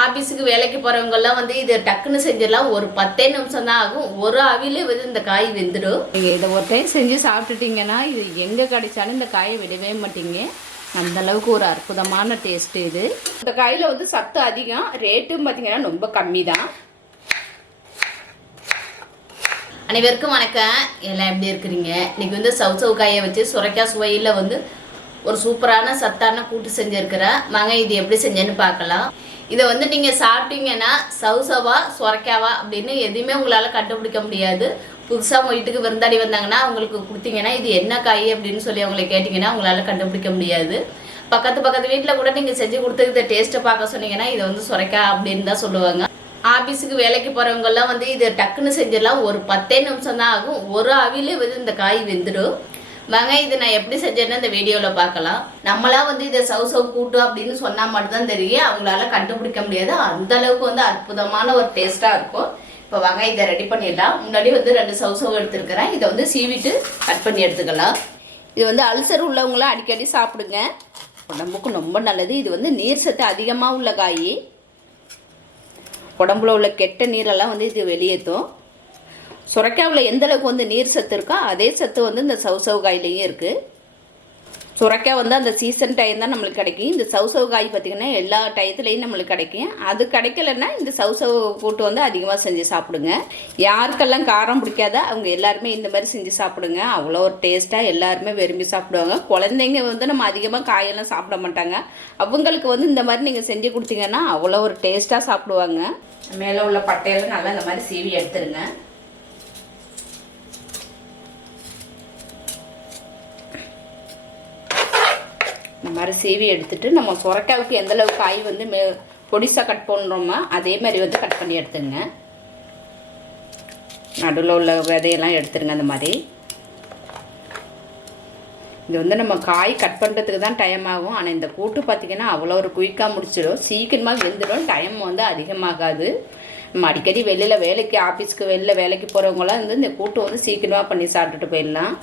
ஆபீஸுக்கு வேலைக்கு போறவங்கெல்லாம் வந்து இது டக்குன்னு செஞ்சிடலாம். ஒரு பத்தே நிமிஷம் தான் ஆகும். ஒரு அவிலே வந்து இந்த காய் வெந்துடும். நீங்கள் இதை ஒரு டைம் செஞ்சு சாப்பிட்டுட்டீங்கன்னா இது எங்கே கிடைச்சாலும் இந்த காயை விடவே மாட்டீங்க. அந்த அளவுக்கு ஒரு அற்புதமான டேஸ்ட் இது. இந்த காயில் வந்து சத்து அதிகம். ரேட்டும் பார்த்தீங்கன்னா ரொம்ப கம்மி தான். அனைவருக்கும் வணக்கம். எல்லாம் எப்படி இருக்கிறீங்க? இன்னைக்கு வந்து சவு சவு காயை வச்சு சுரைக்காய் சுவையில் வந்து ஒரு சூப்பரான சத்தான கூட்டு செஞ்சுருக்கிறேன் வாங்க இது எப்படி செஞ்சேன்னு பார்க்கலாம். இதை வந்து நீங்கள் சாப்பிட்டீங்கன்னா சவுசவா சவா அப்படின்னு எதுவுமே உங்களால் கண்டுபிடிக்க முடியாது. புதுசாக உங்கள் வீட்டுக்கு விருந்தாடி வந்தாங்கன்னா அவங்களுக்கு கொடுத்தீங்கன்னா இது என்ன காய் அப்படின்னு சொல்லி அவங்களை கேட்டிங்கன்னா உங்களால் கண்டுபிடிக்க முடியாது. பக்கத்து பக்கத்து வீட்டில் கூட நீங்கள் செஞ்சு கொடுத்து இதை டேஸ்ட்டை பார்க்க சொன்னீங்கன்னா இதை வந்து சுரைக்காய் அப்படின்னு தான் சொல்லுவாங்க. ஆஃபீஸுக்கு வேலைக்கு போகிறவங்கெல்லாம் வந்து இதை டக்குன்னு செஞ்சிடலாம். ஒரு பத்தே நிமிஷம் தான் ஆகும். ஒரு அவிலே வந்து இந்த காய் வெந்துடும். வாங்க இது நான் எப்படி செஞ்சேன்னு இந்த வீடியோவில் பார்க்கலாம். நம்மளா வந்து இதை சவு சவு கூட்டு அப்படின்னு சொன்னால் மட்டும்தான் தெரியும். அவங்களால கண்டுபிடிக்க முடியாது. அந்த அளவுக்கு வந்து அற்புதமான ஒரு டேஸ்ட்டாக இருக்கும். இப்போ வாங்க இதை ரெடி பண்ணிடலாம். முன்னாடி வந்து ரெண்டு சவு சவு எடுத்துருக்கிறேன். இதை வந்து சீவிட்டு கட் பண்ணி எடுத்துக்கலாம். இது வந்து அல்சர் உள்ளவங்களாம் அடிக்கடி சாப்பிடுங்க. உடம்புக்கு ரொம்ப நல்லது. இது வந்து நீர் சத்து அதிகமாக உள்ள காய். உடம்புல உள்ள கெட்ட நீரெல்லாம் வந்து இது வெளியேற்றும். சுரைக்காவில் எந்த அளவுக்கு வந்து நீர் சத்து இருக்கோ அதே சத்து வந்து இந்த சவு காயிலையும் இருக்குது சுரைக்காய் வந்து அந்த சீசன் டைம் தான் நம்மளுக்கு கிடைக்கும். இந்த சவு காய் பார்த்திங்கன்னா எல்லா டயத்துலேயும் நம்மளுக்கு கிடைக்கும். அது கிடைக்கலன்னா இந்த சவு கூட்டு வந்து அதிகமாக செஞ்சு சாப்பிடுங்க. யாருக்கெல்லாம் காரம் பிடிக்காத அவங்க எல்லாருமே இந்த மாதிரி செஞ்சு சாப்பிடுங்க. அவ்வளோ ஒரு டேஸ்ட்டாக எல்லாருமே விரும்பி சாப்பிடுவாங்க. குழந்தைங்க வந்து நம்ம அதிகமாக காயெல்லாம் சாப்பிட மாட்டாங்க. அவங்களுக்கு வந்து இந்த மாதிரி நீங்கள் செஞ்சு கொடுத்தீங்கன்னா அவ்வளோ ஒரு டேஸ்ட்டாக சாப்பிடுவாங்க. மேலே உள்ள பட்டையெல்லாம் நல்லா இந்த மாதிரி சீவி எடுத்துருங்க. மாதிரி சீவி எடுத்துட்டு நம்ம சுரக்காவுக்கு எந்த அளவுக்கு காய் வந்து மே பொடிசாக கட் பண்ணுறோமோ அதே மாதிரி வந்து கட் பண்ணி எடுத்துங்க. நடுவில் உள்ள விதையெல்லாம் எடுத்துருங்க அந்த மாதிரி. இது வந்து நம்ம காய் கட் பண்ணுறதுக்கு தான் டைம் ஆகும். ஆனால் இந்த கூட்டு பார்த்திங்கன்னா அவ்வளோ ஒரு குயிக்காக முடிச்சிடும். சீக்கிரமாக வெந்துடும். டைம் வந்து அதிகமாகாது. நம்ம அடிக்கடி வெளியில் வேலைக்கு ஆஃபீஸ்க்கு வெளியில் வேலைக்கு போகிறவங்களாம் வந்து இந்த கூட்டு வந்து சீக்கிரமாக பண்ணி சாப்பிட்டுட்டு போயிடலாம்.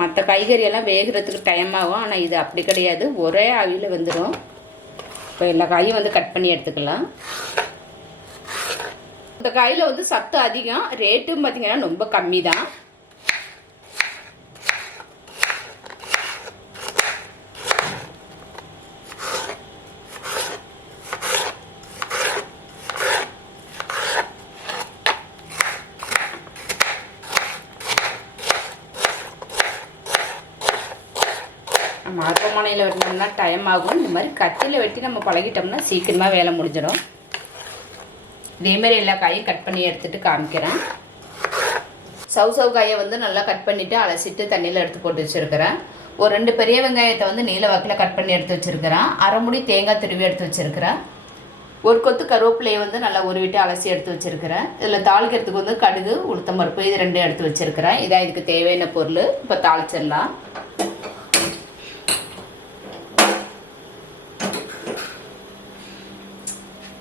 மற்ற காய்கறியெல்லாம் வேகிறதுக்கு டைம் ஆகும். ஆனால் இது அப்படி கிடையாது. ஒரே அவியில் வந்துடும் இப்போ எல்லா காயும் வந்து கட் பண்ணி எடுத்துக்கலாம். இந்த காயில் வந்து சத்து அதிகம். ரேட்டும் பார்த்திங்கன்னா ரொம்ப கம்மி தான் மருத்துவமனையில் வெட்டினோம்னா டைம் ஆகும். இந்த மாதிரி கத்தியில் வெட்டி நம்ம பழகிட்டோம்னா சீக்கிரமாக வேலை முடிஞ்சிடும். இதேமாரி எல்லா காயும் கட் பண்ணி எடுத்துகிட்டு காமிக்கிறேன். சவு சவு காயை வந்து நல்லா கட் பண்ணிவிட்டு அலசிட்டு தண்ணியில் எடுத்து போட்டு வச்சுருக்கிறேன். ஒரு ரெண்டு பெரிய வெங்காயத்தை வந்து நீல வாக்கில் கட் பண்ணி எடுத்து வச்சுருக்கிறேன். அரை முடி தேங்காய் துருவி எடுத்து வச்சுருக்கிறேன். ஒரு கொத்து கருவேப்பிலையை வந்து நல்லா உருவிட்டு அலசி எடுத்து வச்சுருக்கிறேன். இதில் தாளிக்கிறதுக்கு வந்து கடுகு உளுத்தம்பருப்பு இது ரெண்டும் எடுத்து வச்சுருக்கிறேன். இதான் இதுக்கு தேவையான பொருள். இப்போ தாளிச்சிடலாம்.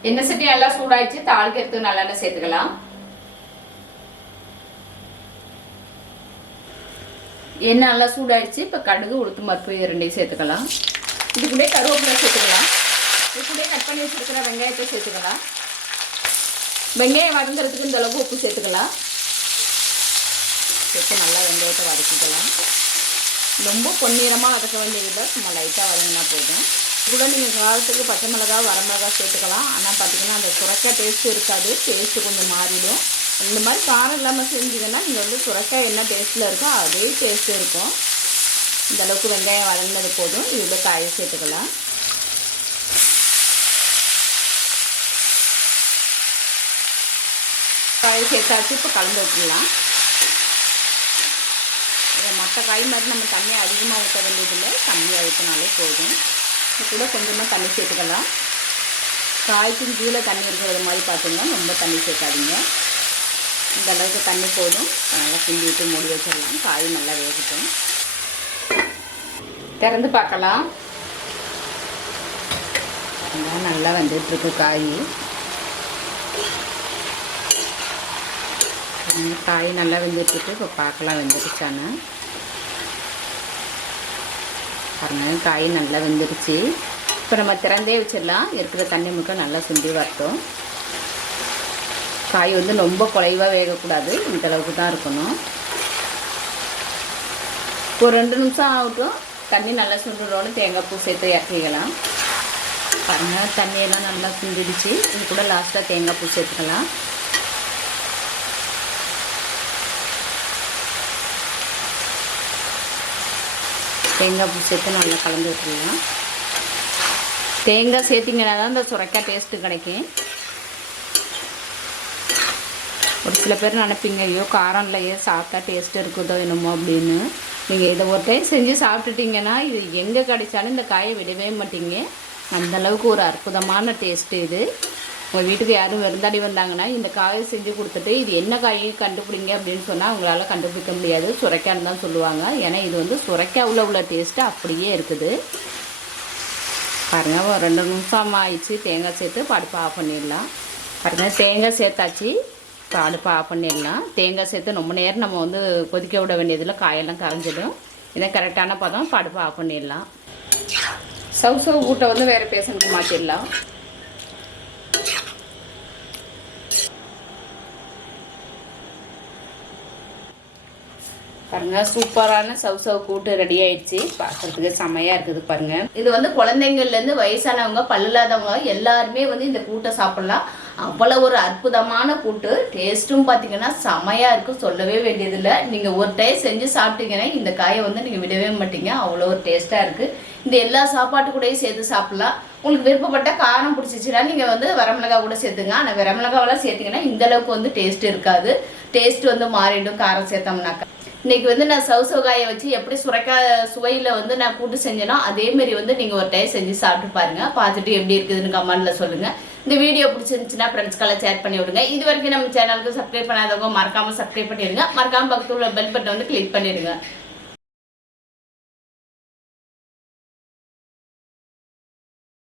எண்ணெய் சட்டி நல்லா சூடாயிடுச்சு தாளிக்கிறதுக்கு நல்லெண்ணெய் சேர்த்துக்கலாம். எண்ணெய் நல்லா சூடாயிடுச்சு இப்போ கடுகு உளுத்து மறுப்பு இது ரெண்டையும் சேர்த்துக்கலாம். இது கூட கருவேப்பிலை சேர்த்துக்கலாம். இது கூட கட் பண்ணி வச்சுருக்கிற வெங்காயத்தை சேர்த்துக்கலாம். வெங்காயம் வதங்குறதுக்கு இந்த அளவுக்கு உப்பு சேர்த்துக்கலாம். சேர்த்து நல்லா வெங்காயத்தை வதக்கிக்கலாம். ரொம்ப பொன்னிறமாக வதக்க வேண்டியதில்லை சும்மா லைட்டாக வதங்கினா போதும். கூட நீங்கள் காரத்துக்கு பச்சை மிளகா வரமிளகா சேர்த்துக்கலாம். ஆனால் பார்த்தீங்கன்னா அந்த சுரக்காய் டேஸ்ட்டு இருக்காது. டேஸ்ட்டு கொஞ்சம் மாறிடும். இந்த மாதிரி காரம் இல்லாமல் செஞ்சீங்கன்னா நீங்கள் வந்து சுரக்காய் என்ன டேஸ்ட்டில் இருக்கோ அதே டேஸ்ட்டு இருக்கும். இந்த அளவுக்கு வெங்காயம் வதங்கினது போதும். இதில் காயை சேர்த்துக்கலாம். காயை சேர்த்தாச்சு. இப்போ கலந்து விட்டுடலாம் மற்ற காய் மாதிரி நம்ம தண்ணியை அதிகமாக ஊற்ற வேண்டியதில்லை. கம்மியாக ஊற்றினாலே போதும். இது கூட கொஞ்சமாக தண்ணி சேர்த்துக்கலாம். காய்க்கும் கீழே தண்ணி இருக்கிற மாதிரி பார்த்தீங்கன்னா ரொம்ப தண்ணி சேர்க்காதீங்க. இந்த அளவுக்கு தண்ணி போதும். நல்லா கிண்டி விட்டு மூடி வச்சிடலாம். காய் நல்லா வேகட்டும். திறந்து பார்க்கலாம். நல்லா வந்துட்டுருக்கு காய். காய் நல்லா வெந்துட்டுருக்கு இப்போ பார்க்கலாம் வெந்துருச்சான்னு. பாருங்கள் காய் நல்லா வெந்துருச்சு. இப்போ இப்போ நம்ம திறந்தே வச்சிடலாம். இருக்கிற தண்ணி மட்டும் நல்லா சுண்டி வரட்டும். காய் வந்து ரொம்ப குறைவாக வேகக்கூடாது. இந்த அளவுக்கு தான் இருக்கணும். ஒரு ரெண்டு நிமிஷம் ஆகட்டும். தண்ணி நல்லா சுண்டுறோன்னு தேங்காய் பூ சேர்த்து இறக்கிக்கலாம். பாருங்கள் தண்ணியெல்லாம் நல்லா சுண்டிடுச்சு. இது கூட லாஸ்ட்டாக தேங்காய் பூ சேர்த்துக்கலாம். தேங்காய் பூ சேர்த்து நல்லா கலந்து விட்டுருலாம் தேங்காய் சேர்த்திங்கன்னா தான் இந்த சுரைக்காய் டேஸ்ட்டு கிடைக்கும். ஒரு சில பேர் நினைப்பீங்க ஐயோ காரம் இல்லையே சாப்பிட்டா டேஸ்ட் இருக்குதோ என்னமோ அப்படின்னு. நீங்கள் இதை ஒரு டைம் செஞ்சு சாப்பிட்டுட்டிங்கன்னா இது எங்கே கிடைச்சாலும் இந்த காயை விடவே மாட்டீங்க. அந்த அளவுக்கு ஒரு அற்புதமான டேஸ்ட்டு இது. உங்கள் வீட்டுக்கு யாரும் விருந்தாடி வந்தாங்கன்னா இந்த காயை செஞ்சு கொடுத்துட்டு இது என்ன காயை கண்டுபிடிங்க அப்படின்னு சொன்னால் அவங்களால கண்டுபிடிக்க முடியாது. சுரைக்கான்னு தான் சொல்லுவாங்க. ஏன்னா இது வந்து சுரைக்கா உள்ள உள்ள டேஸ்ட்டு அப்படியே இருக்குது. பாருங்கள் ஒரு ரெண்டு நிமிஷம் ஆயிடுச்சு. தேங்காய் சேர்த்து படுப்பு ஆஃப் பண்ணிடலாம். பாருங்கள் தேங்காய் சேர்த்தாச்சு. இப்போ அடுப்பை ஆஃப் பண்ணிடலாம். தேங்காய் சேர்த்து ரொம்ப நேரம் நம்ம வந்து கொதிக்க விட வேண்டியதில் காயெல்லாம் கரைஞ்சிடும். இதான் கரெக்டான பதம் படுப்பை ஆஃப் பண்ணிடலாம். சவு சவு கூட்டை வந்து வேறு பேசனுக்கு மாற்றிடலாம் பாருங்க சூப்பரான சவ் சவ் கூட்டு ரெடி ஆயிடுச்சு. பார்க்குறதுக்கு செமையா இருக்குது பாருங்க. இது வந்து குழந்தைங்கள்ல இருந்து வயசானவங்க பல்லில்லாதவங்க எல்லாருமே வந்து இந்த கூட்டை சாப்பிடலாம். அவ்வளவு ஒரு அற்புதமான கூட்டு. டேஸ்ட்டும் பார்த்தீங்கன்னா செமையா இருக்கும். சொல்லவே வேண்டியதில்லை. நீங்க ஒரு டைம் செஞ்சு சாப்பிட்டீங்கன்னா இந்த காயை வந்து நீங்க விடவே மாட்டீங்க. அவ்வளோ ஒரு டேஸ்டா இருக்கு. இந்த எல்லா சாப்பாட்டு கூடயும் சேர்த்து சாப்பிடலாம். உங்களுக்கு விருப்பப்பட்ட காரம் பிடிச்சிச்சுன்னா நீங்கள் வந்து வரமிளகா கூட சேர்த்துங்க. ஆனால் வரமிளகாவெல்லாம் சேர்த்திங்கன்னா இந்த அளவுக்கு வந்து டேஸ்ட் இருக்காது. டேஸ்ட் வந்து மாறிடும். காரம் சேர்த்தோம்னாக்கா. இன்னைக்கு வந்து நான் சவு சவுகாயை வச்சு எப்படி சுரக்காய் சுவையில் வந்து நான் கூட்டு செஞ்சேனோ அதே மாதிரி வந்து நீங்கள் ஒரு டைம் செஞ்சு சாப்பிட்டு பாருங்க. பார்த்துட்டு எப்படி இருக்குதுன்னு கமெண்ட்ல சொல்லுங்க. இந்த வீடியோ பிடிச்சிருந்துச்சுன்னா ஃப்ரெண்ட்ஸ்க்கெல்லாம் ஷேர் பண்ணி விடுங்க. இது வரைக்கும் நம்ம சேனலுக்கு சப்ஸ்கிரைப் பண்ணாதவங்க மறக்காமல் சப்ஸ்கிரைப் பண்ணிடுங்க. மறக்காமல் பக்கத்தில் உள்ள பெல் பட்டன் வந்து கிளிக் பண்ணிடுங்க.